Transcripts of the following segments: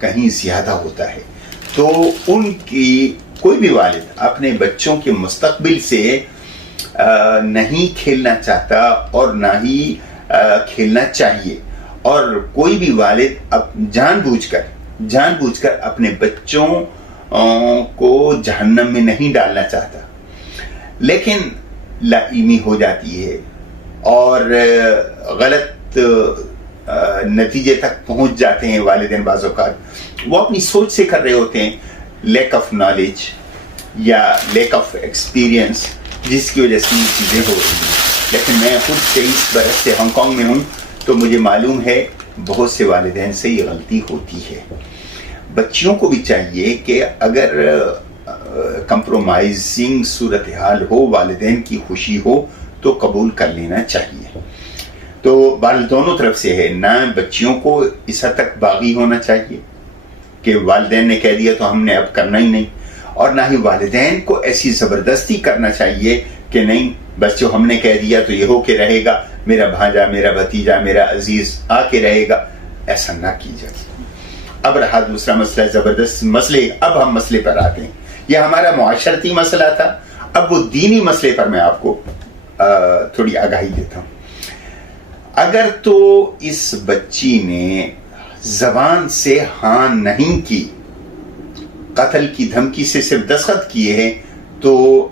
کہیں زیادہ ہوتا ہے. تو ان کی کوئی بھی والد اپنے بچوں کے مستقبل سے نہیں کھیلنا چاہتا اور نہ ہی کھیلنا چاہیے, اور کوئی بھی والد جان بوجھ کر اپنے بچوں کو جہنم میں نہیں ڈالنا چاہتا, لیکن لا علمی ہو جاتی ہے اور غلط نتیجے تک پہنچ جاتے ہیں والدین. بعض اوقات وہ اپنی سوچ سے کر رہے ہوتے ہیں, لیک آف نالج یا لیک آف ایکسپیرئنس, جس کی وجہ سے یہ چیزیں ہو رہی ہیں. لیکن میں خود 23 برس سے ہانگ کانگ میں ہوں تو مجھے معلوم ہے بہت سے والدین سے یہ غلطی ہوتی ہے. بچیوں کو بھی چاہیے کہ اگر کمپرومائزنگ صورتحال ہو, والدین کی خوشی ہو تو قبول کر لینا چاہیے. تو بال دونوں طرف سے ہے, نہ بچیوں کو اس حد تک باغی ہونا چاہیے کہ والدین نے کہہ دیا تو ہم نے اب کرنا ہی نہیں, اور نہ ہی والدین کو ایسی زبردستی کرنا چاہیے کہ نہیں بس جو ہم نے کہہ دیا تو یہ ہو کے رہے گا, میرا بھانجا, میرا بھتیجا, میرا عزیز آ کے رہے گا. ایسا نہ کیجیے. اب رہا دوسرا مسئلہ, زبردست مسئلے. اب ہم مسئلے پر آتے ہیں. یہ ہمارا معاشرتی مسئلہ تھا, اب وہ دینی مسئلے پر میں آپ کو تھوڑی آگاہی دیتا ہوں. اگر تو اس بچی نے زبان سے ہاں نہیں کی, قتل کی دھمکی سے صرف دستخط کیے ہیں, تو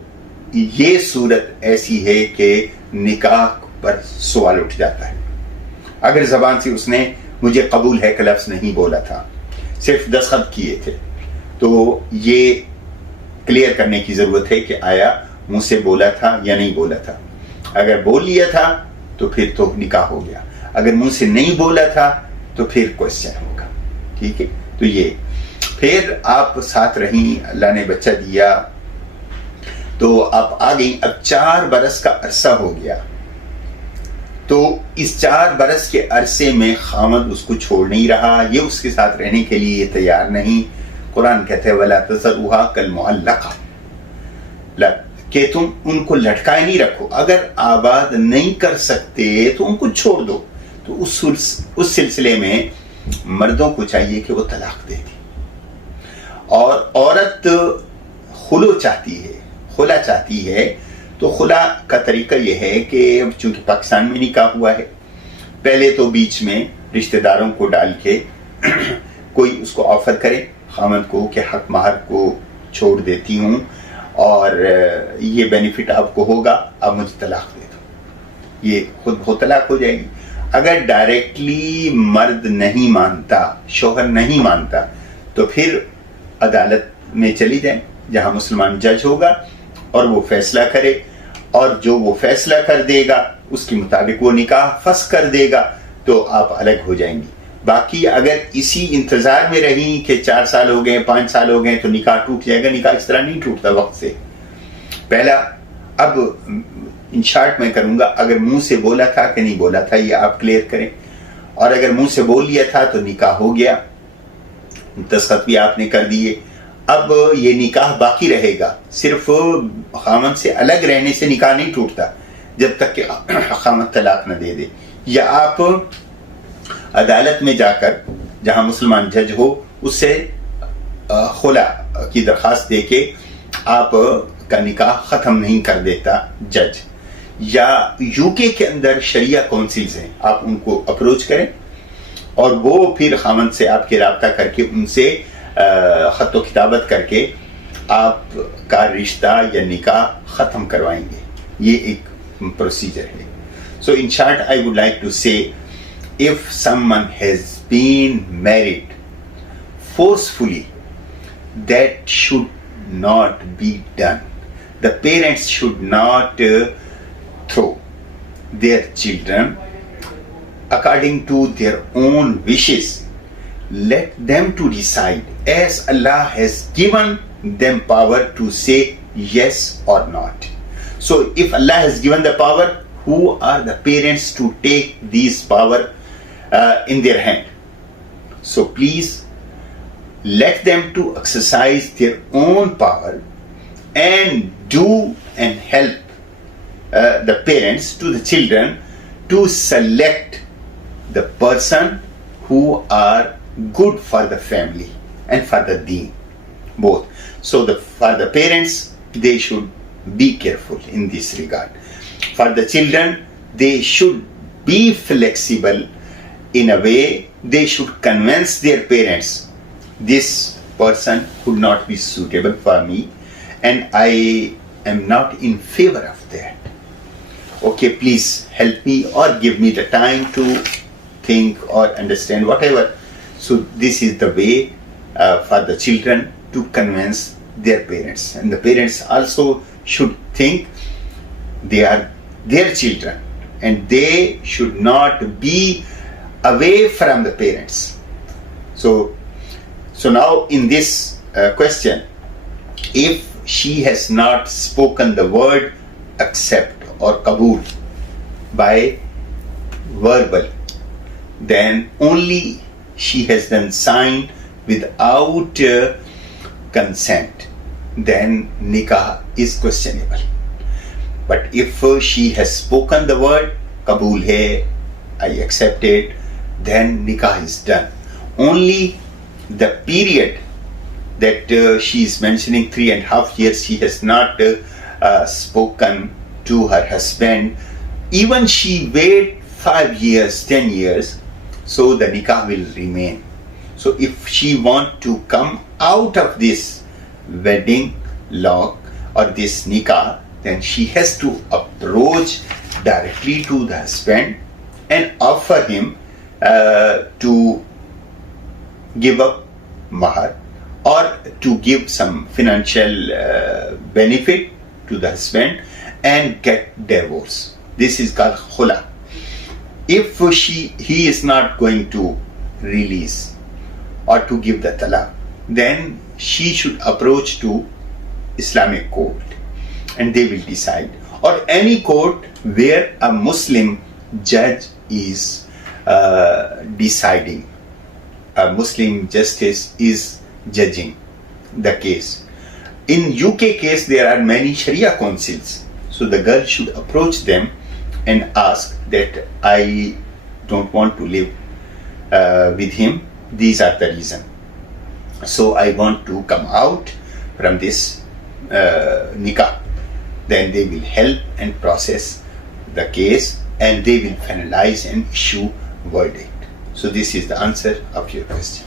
یہ صورت ایسی ہے کہ نکاح پر سوال اٹھ جاتا ہے. اگر زبان سے اس نے مجھے قبول ہے کا لفظ نہیں بولا تھا, صرف دستخط کیے تھے, تو یہ کلیئر کرنے کی ضرورت ہے کہ آیا منہ سے بولا تھا یا نہیں بولا تھا. اگر بول لیا تھا تو پھر تو نکاح ہو گیا, اگر منہ سے نہیں بولا تھا تو پھر کوشچن ہوگا. ٹھیک ہے, تو یہ پھر آپ ساتھ رہیں, اللہ نے بچہ دیا تو آپ آ گئی. اب 4 برس کا عرصہ ہو گیا, تو اس 4 برس کے عرصے میں خامد اس کو چھوڑ نہیں رہا, یہ اس کے ساتھ رہنے کے لیے تیار نہیں. قرآن کہتے ہیں وَلَا تَذَرُوهَا كَالْمُعَلَّقَةِ, کہ تم ان کو لٹکائے نہیں رکھو. اگر آباد نہیں کر سکتے تو ان کو چھوڑ دو. تو اس سلسلے میں مردوں کو چاہیے کہ وہ طلاق دے دیں, اور عورت خلو چاہتی ہے تو خلا کا طریقہ یہ ہے کہ چونکہ پاکستان میں نکاح ہوا ہے, پہلے تو بیچ میں رشتہ داروں کو ڈال کے کوئی اس کو آفر کرے خامد کو کہ حق مہر کو چھوڑ دیتی ہوں اور یہ بینیفٹ آپ کو ہوگا, اب مجھے طلاق دے دو. یہ خود بہت طلاق ہو جائے گی. اگر ڈائریکٹلی مرد نہیں مانتا, شوہر نہیں مانتا, تو پھر عدالت میں چلی جائیں جہاں مسلمان جج ہوگا اور وہ فیصلہ کرے, اور جو وہ فیصلہ کر دے گا اس کے مطابق وہ نکاح فسخ کر دے گا تو آپ الگ ہو جائیں گی. باقی اگر اسی انتظار میں رہیں کہ 4 سال ہو گئے, 5 سال ہو گئے تو نکاح ٹوٹ جائے گا, نکاح اس طرح نہیں ٹوٹتا وقت سے. پہلا, اب ان شارٹ میں کروں گا, اگر منہ سے بولا تھا کہ نہیں بولا تھا یہ آپ کلیئر کریں, اور اگر منہ سے بول لیا تھا تو نکاح ہو گیا, دستخط بھی آپ نے کر دیے. اب یہ نکاح باقی رہے گا, صرف خامد سے الگ رہنے سے نکاح نہیں ٹوٹتا جب تک کہ خامد طلاق نہ دے دے, یا آپ عدالت میں جا کر جہاں مسلمان جج ہو اس سے خلا کی درخواست دے کے آپ کا نکاح ختم نہیں کر دیتا جج. یا یو کے اندر شریعہ کونسلز ہیں, آپ ان کو اپروچ کریں اور وہ پھر خامد سے آپ کے رابطہ کر کے ان سے خط و کتابت کر کے آپ کا رشتہ یا نکاح ختم کروائیں گے. یہ ایک پروسیجر ہے. So in short I would like to say, if someone has been married forcefully, that should not be done. The parents should not throw their children according to their own wishes. Let them to decide, as Allah has given them power to say yes or not. So if Allah has given the power, who are the parents to take this power in their hand? So please let them to exercise their own power and do and help the parents to the children to select the person who are good for the family and for the deen, both. So for the parents, they should be careful in this regard. For the children, they should be flexible in a way. They should convince their parents, this person would not be suitable for me, and I am not in favor of that. Okay, please help me or give me the time to think or understand, whatever. So this is the way for the children to convince their parents. And the parents also should think they are their children and they should not be away from the parents. So now in this question, if she has not spoken the word accept or kabul by verbal, then only she has done sign without consent, then nikah is questionable. But if she has spoken the word kabul hai, I accept it, then nikah is done. Only the period that she is mentioning, 3.5 years, she has not spoken to her husband. Even she wait 5 years, 10 years, so the nikah will remain. So if she want to come out of this wedding lock or this nikah, then she has to approach directly to the husband and offer him to give up mahar or to give some financial benefit to the husband and get divorce. This is called khula. If he is not going to release or to give the talaq, then she should approach to Islamic court and they will decide, or any court where a Muslim judge is deciding, a Muslim justice is judging the case. In UK case, there are many Sharia councils, so the girl should approach them and ask that I don't want to live with him, these are the reason, so I want to come out from this nikah. Then they will help and process the case and they will finalize and issue verdict. So this is the answer of your question.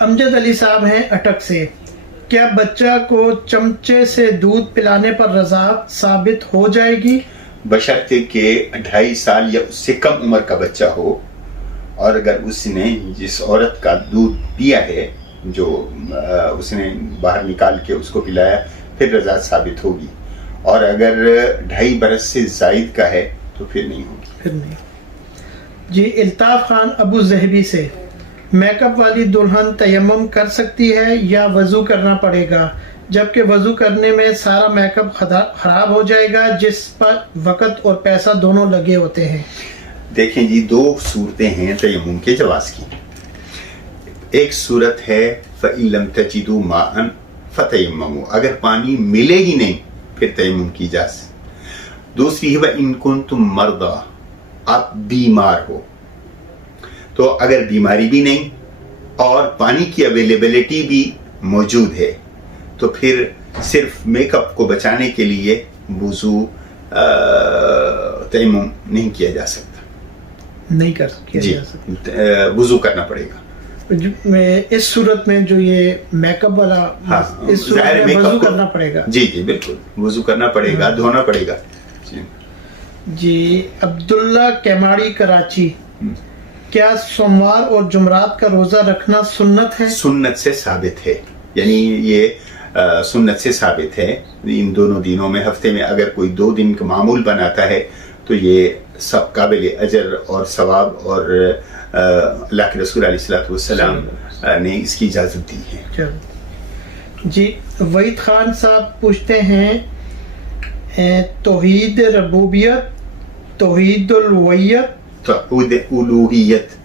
امجد علی صاحب ہیں اٹک سے، کیا بچہ کو چمچے سے دودھ پلانے پر رضاعت ثابت ہو جائے گی؟ بشرطے کہ 2.5 سال یا اس سے کم عمر کا بچہ ہو، اور اگر اس نے جس عورت کا دودھ پیا ہے، جو اس نے باہر نکال کے اس کو پلایا، پھر رضاعت ثابت ہوگی، اور اگر 2.5 برس سے زائد کا ہے تو پھر نہیں ہوگی۔ پھر نہیں۔ جی الطاف خان ابو ظہبی سے، میک اپ والی دلہن تیمم کر سکتی ہے یا وضو کرنا پڑے گا؟ جبکہ وضو کرنے میں سارا میک اپ خراب ہو جائے گا، جس پر وقت اور پیسہ دونوں لگے ہوتے ہیں۔ دیکھیں جی، 2 صورتیں ہیں تیمم کے جواز کی۔ ایک صورت ہے فَإِن لَمْ تَجِدُوا مَاءً فَتَيَمَّمُوا، اگر پانی ملے ہی نہیں پھر تیمم کی اجازت۔ دوسری ہے وَإِن كُنتُم مَرْضَىٰ، آپ بیمار ہو، تو اگر بیماری بھی نہیں اور پانی کی اویلیبلٹی بھی موجود ہے تو پھر صرف میک اپ کو بچانے کے لیے وضو تیمم نہیں کیا جا سکتا، نہیں کر سکتے، وضو کرنا پڑے گا۔ اس صورت میں جو یہ میک اپ والا، اس صورت میں وضو کرنا پڑے گا۔ جی جی بالکل، وضو کرنا پڑے گا، دھونا پڑے گا۔ جی عبداللہ کیماڑی کراچی، کیا سوموار اور جمعرات کا روزہ رکھنا سنت ہے؟ سنت سے ثابت ہے، یعنی یہ سنت سے ثابت ہے۔ ان دونوں دنوں میں، ہفتے میں اگر کوئی 2 دن کا معمول بناتا ہے تو یہ سب قابل اجر اور ثواب، اور اللہ کے رسول علیہ الصلوۃ والسلام نے اس کی اجازت دی ہے۔ جی وحید خان صاحب پوچھتے ہیں، توحید ربوبیت، توحید الوہیت، توحید الوہیت،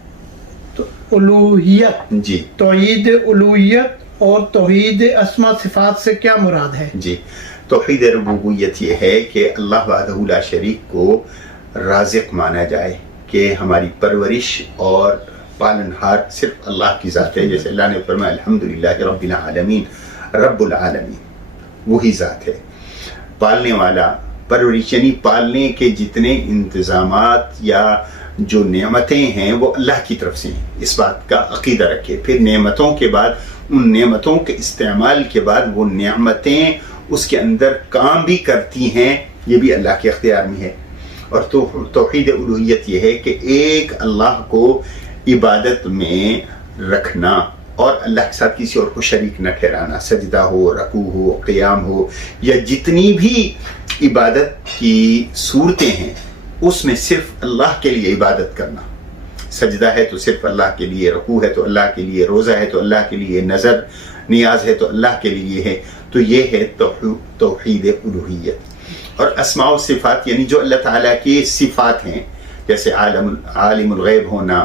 الوہیت جی، توحید الوہیت اور توحید اسماء صفات سے کیا مراد ہے؟ جی توحید ربوبیت یہ ہے کہ اللہ وحدہ لا شریک کو رازق مانا جائے، کہ ہماری پرورش اور پالنہار صرف اللہ کی ذات ہے، جیسے اللہ نے فرمایا الحمدللہ رب العالمین، رب العالمین وہی ذات ہے، پالنے والا، پرورش یعنی پالنے کے جتنے انتظامات یا جو نعمتیں ہیں وہ اللہ کی طرف سے ہیں، اس بات کا عقیدہ رکھے۔ پھر نعمتوں کے بعد، ان نعمتوں کے استعمال کے بعد وہ نعمتیں اس کے اندر کام بھی کرتی ہیں، یہ بھی اللہ کے اختیار میں ہے۔ اور توحید الوہیت یہ ہے کہ ایک اللہ کو عبادت میں رکھنا اور اللہ کے ساتھ کسی اور کو شریک نہ ٹھہرانا، سجدہ ہو، رکوع ہو، قیام ہو، یا جتنی بھی عبادت کی صورتیں ہیں اس میں صرف اللہ کے لیے عبادت کرنا۔ سجدہ ہے تو صرف اللہ کے لیے، رکوع ہے تو اللہ کے لیے، روزہ ہے تو اللہ کے لیے، نظر نیاز ہے تو اللہ کے لیے ہے، تو یہ ہے توحید الوہیت۔ اور اسماء و صفات یعنی جو اللہ تعالیٰ کی صفات ہیں، جیسے عالم الغیب ہونا،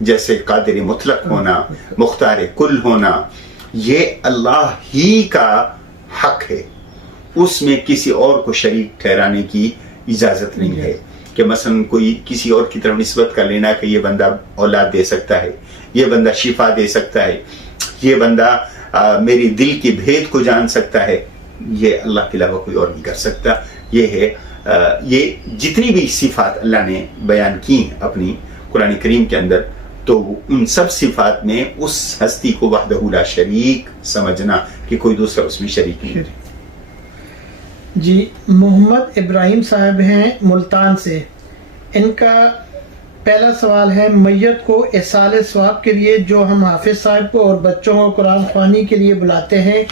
جیسے قادر مطلق ہونا، مختار کل ہونا، یہ اللہ ہی کا حق ہے، اس میں کسی اور کو شریک ٹھہرانے کی اجازت نہیں ہے، کہ مثلا کوئی کسی اور کی طرف نسبت کر لینا کہ یہ بندہ اولاد دے سکتا ہے، یہ بندہ شفا دے سکتا ہے، یہ بندہ میری دل کی بھید کو جان سکتا ہے، یہ اللہ کے علاوہ کوئی اور نہیں کر سکتا۔ یہ ہے یہ جتنی بھی صفات اللہ نے بیان کی اپنی قرآن کریم کے اندر، تو ان سب صفات میں اس ہستی کو وحدہ لا شریک سمجھنا کہ کوئی دوسرا اس میں شریک نہیں۔ جی محمد ابراہیم صاحب ہیں ملتان سے، ان کا پہلا سوال ہے، میت کو احصال ثواب کے لیے جو ہم حافظ صاحب کو اور بچوں کو قرآن خوانی کے لیے بلاتے ہیں،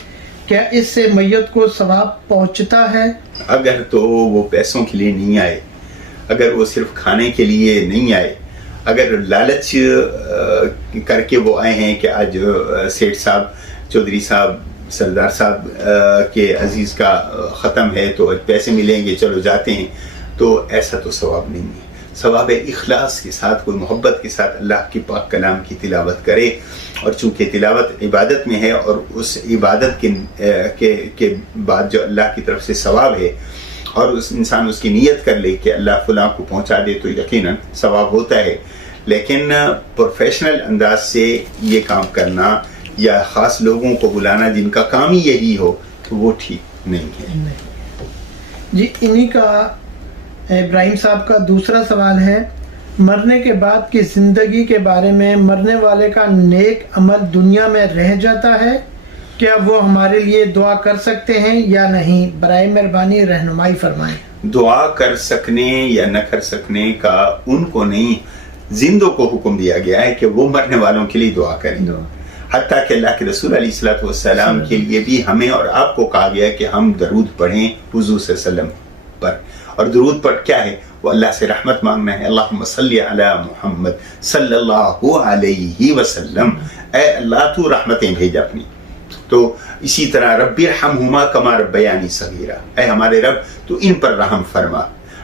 کیا اس سے میت کو ثواب پہنچتا ہے؟ اگر تو وہ پیسوں کے لیے نہیں آئے، اگر وہ صرف کھانے کے لیے نہیں آئے، اگر لالچ کر کے وہ آئے ہیں کہ آج سیٹھ صاحب، چودھری صاحب، سردار صاحب کے عزیز کا ختم ہے تو پیسے ملیں گے، چلو جاتے ہیں، تو ایسا تو ثواب نہیں ہے۔ ثواب اخلاص کے ساتھ، کوئی محبت کے ساتھ اللہ کے پاک کلام کی تلاوت کرے، اور چونکہ تلاوت عبادت میں ہے اور اس عبادت کے بعد جو اللہ کی طرف سے ثواب ہے، اور اس انسان اس کی نیت کر لے کہ اللہ فلاں کو پہنچا دے، تو یقیناً ثواب ہوتا ہے۔ لیکن پروفیشنل انداز سے یہ کام کرنا یا خاص لوگوں کو بلانا جن کا کام ہی یہی ہو، تو وہ ٹھیک نہیں ہے۔ جی انہی کا ابراہیم صاحب کا دوسرا سوال ہے، مرنے کے بعد کی زندگی کے بارے میں مرنے والے کا نیک عمل دنیا میں رہ جاتا ہے، کیا وہ ہمارے لیے دعا کر سکتے ہیں یا نہیں؟ برائے مہربانی رہنمائی فرمائیں۔ دعا کر سکنے یا نہ کر سکنے کا ان کو نہیں، زندوں کو حکم دیا گیا ہے کہ وہ مرنے والوں کے لیے دعا کریں، حتیٰ کہ اللہ کے رسول علیہ الصلوۃ والسلام کے لیے بھی ہمیں اور آپ کو کہا گیا ہے کہ ہم درود پڑھیں حضور صلی اللہ علیہ وسلم پر۔ اور درود پڑھ کیا ہے؟ وہ اللہ سے رحمت مانگنا ہے۔ اللہم صلی علی محمد صلی اللہ علیہ وسلم، اے اللہ تو رحمتیں بھیج اپنی۔ تو اسی طرح رب ارحمہما کما ربیانی صغیرا، اے ہمارے رب تو ان پر رحم فرما۔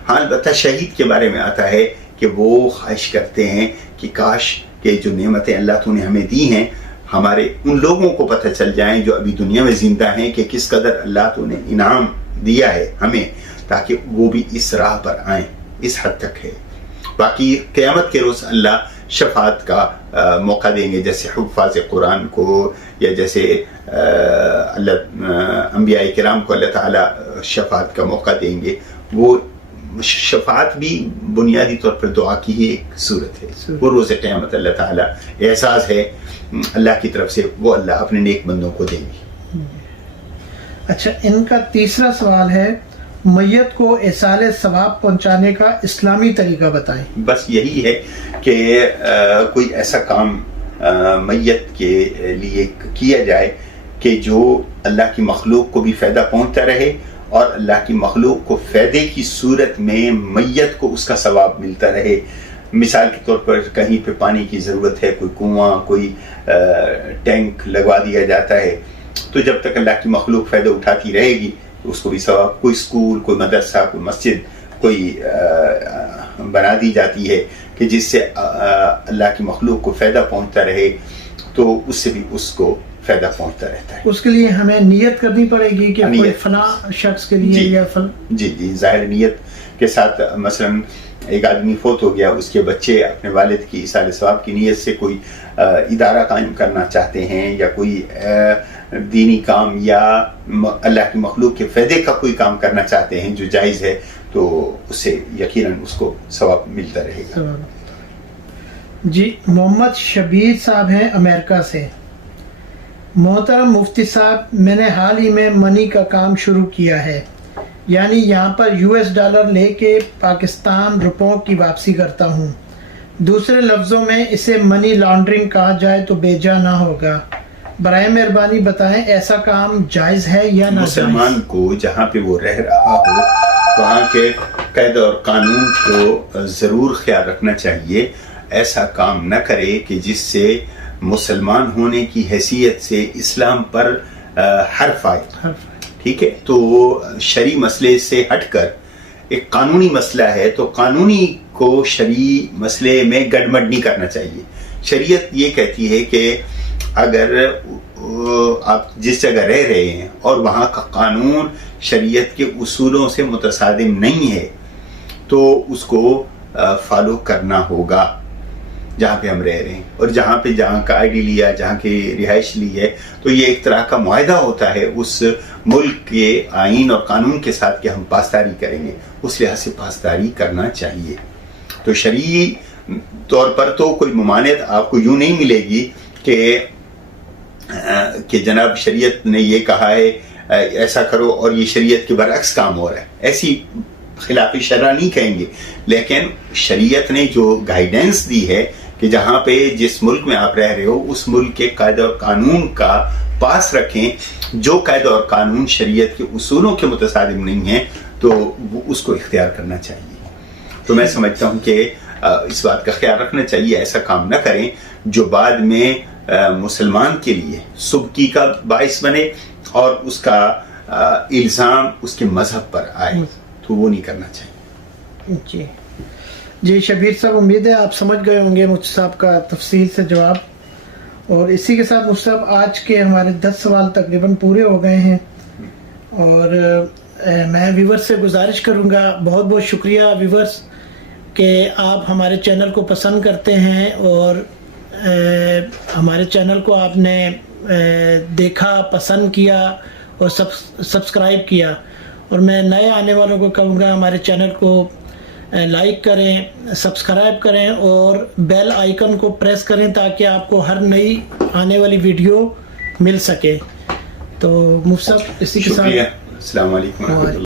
ہاں البتہ شہید کے بارے میں آتا ہے کہ وہ خواہش کرتے ہیں کہ کاش کہ جو نعمتیں اللہ تو نے ہمیں دی ہیں ہمارے ان لوگوں کو پتہ چل جائیں جو ابھی دنیا میں زندہ ہیں کہ کس قدر اللہ تو نے انعام دیا ہے ہمیں، تاکہ وہ بھی اس راہ پر آئیں۔ اس حد تک ہے۔ باقی قیامت کے روز اللہ شفاعت کا موقع دیں گے، جیسے حفاظ قرآن کو یا جیسے انبیاء کرام کو اللہ تعالیٰ شفاعت کا موقع دیں گے۔ وہ شفاعت بھی بنیادی طور پر دعا کی ہی ایک صورت ہے۔ وہ روز قیامت اللہ تعالیٰ احساس ہے اللہ کی طرف سے، وہ اللہ اپنے نیک بندوں کو دیں گے۔ اچھا، ان کا تیسرا سوال ہے، میت کو ایصال ثواب پہنچانے کا اسلامی طریقہ بتائیں۔ بس یہی ہے کہ کوئی ایسا کام میت کے لیے کیا جائے کہ جو اللہ کی مخلوق کو بھی فائدہ پہنچتا رہے اور اللہ کی مخلوق کو فائدے کی صورت میں میت کو اس کا ثواب ملتا رہے۔ مثال کے طور پر کہیں پہ پانی کی ضرورت ہے، کوئی کنواں، کوئی ٹینک لگوا دیا جاتا ہے، تو جب تک اللہ کی مخلوق فائدہ اٹھاتی رہے گی اس کو بھی ثواب۔ کوئی اسکول، کوئی مدرسہ، کوئی مسجد کوئی بنا دی جاتی ہے کہ جس سے اللہ کی مخلوق کو فائدہ پہنچتا رہے، تو اس سے بھی اس کو فائدہ پہنچتا رہتا ہے۔ اس کے لیے ہمیں نیت کرنی پڑے گی کہ کوئی فلاں شخص کے لیے یا جی ظاہر نیت کے ساتھ، مثلا ایک آدمی فوت ہو گیا، اس کے بچے اپنے والد کی ایصال ثواب کی نیت سے کوئی ادارہ قائم کرنا چاہتے ہیں یا کوئی دینی کام یا اللہ کی مخلوق کے فائدے کا کوئی کام کرنا چاہتے ہیں جو جائز ہے، تو اس سے یقیناً اس کو ثواب ملتا رہے گا۔ جی، محمد شبیر صاحب ہیں امریکہ سے۔ محترم مفتی صاحب، میں نے حال ہی میں منی کا کام شروع کیا ہے، یعنی یہاں پر $US لے کے پاکستان روپوں کی واپسی کرتا ہوں۔ دوسرے لفظوں میں اسے منی لانڈرنگ کہا جائے تو بیجا نہ ہوگا۔ برائے مہربانی بتائیں ایسا کام جائز ہے یا ناجائز؟ مسلمان کو جہاں پہ وہ رہ رہا ہو وہاں کے قاعدے اور قانون کو ضرور خیال رکھنا چاہیے، ایسا کام نہ کرے کہ جس سے مسلمان ہونے کی حیثیت سے اسلام پر حرف آئے۔ ٹھیک ہے، تو شرعی مسئلے سے ہٹ کر ایک قانونی مسئلہ ہے، تو قانونی کو شرعی مسئلے میں گڑبڑ نہیں کرنا چاہیے۔ شریعت یہ کہتی ہے کہ اگر آپ جس جگہ رہ رہے ہیں اور وہاں کا قانون شریعت کے اصولوں سے متصادم نہیں ہے تو اس کو فالو کرنا ہوگا جہاں پہ ہم رہ رہے ہیں، اور جہاں کا آئی ڈی لیا، جہاں کی رہائش لی ہے، تو یہ ایک طرح کا معاہدہ ہوتا ہے اس ملک کے آئین اور قانون کے ساتھ کہ ہم پاسداری کریں گے، اس لحاظ سے پاسداری کرنا چاہیے۔ تو شرعی طور پر تو کوئی ممانعت آپ کو یوں نہیں ملے گی کہ جناب شریعت نے یہ کہا ہے ایسا کرو اور یہ شریعت کے برعکس کام ہو رہا ہے، ایسی خلاف شرع نہیں کہیں گے، لیکن شریعت نے جو گائیڈنس دی ہے کہ جہاں پہ جس ملک میں آپ رہ رہے ہو اس ملک کے قاعدے اور قانون کا پاس رکھیں، جو قاعدے اور قانون شریعت کے اصولوں کے متصادم نہیں ہیں تو اس کو اختیار کرنا چاہیے۔ تو میں سمجھتا ہوں کہ اس بات کا خیال رکھنا چاہیے، ایسا کام نہ کریں جو بعد میں مسلمان کے لیے سبکی کا باعث بنے اور اس کا الزام اس کے مذہب پر آئے، تو وہ نہیں کرنا چاہیے۔ جی شبیر صاحب، امید ہے آپ سمجھ گئے ہوں گے مفتی صاحب کا تفصیل سے جواب، اور اسی کے ساتھ مفتی صاحب آج کے ہمارے 10 سوال تقریباً پورے ہو گئے ہیں، اور میں ویورز سے گزارش کروں گا، بہت بہت شکریہ ویورز کہ آپ ہمارے چینل کو پسند کرتے ہیں اور ہمارے چینل کو آپ نے دیکھا، پسند کیا اور سبسکرائب کیا، اور میں نئے آنے والوں کو کہوں گا ہمارے چینل کو لائک کریں, سبسکرائب کریں اور بیل آئیکن کو پریس کریں تاکہ آپ کو ہر نئی آنے والی ویڈیو مل سکے. تو مفتی صاحب اسی کے ساتھ شکریہ. السلام علیکم ورحمۃ اللہ.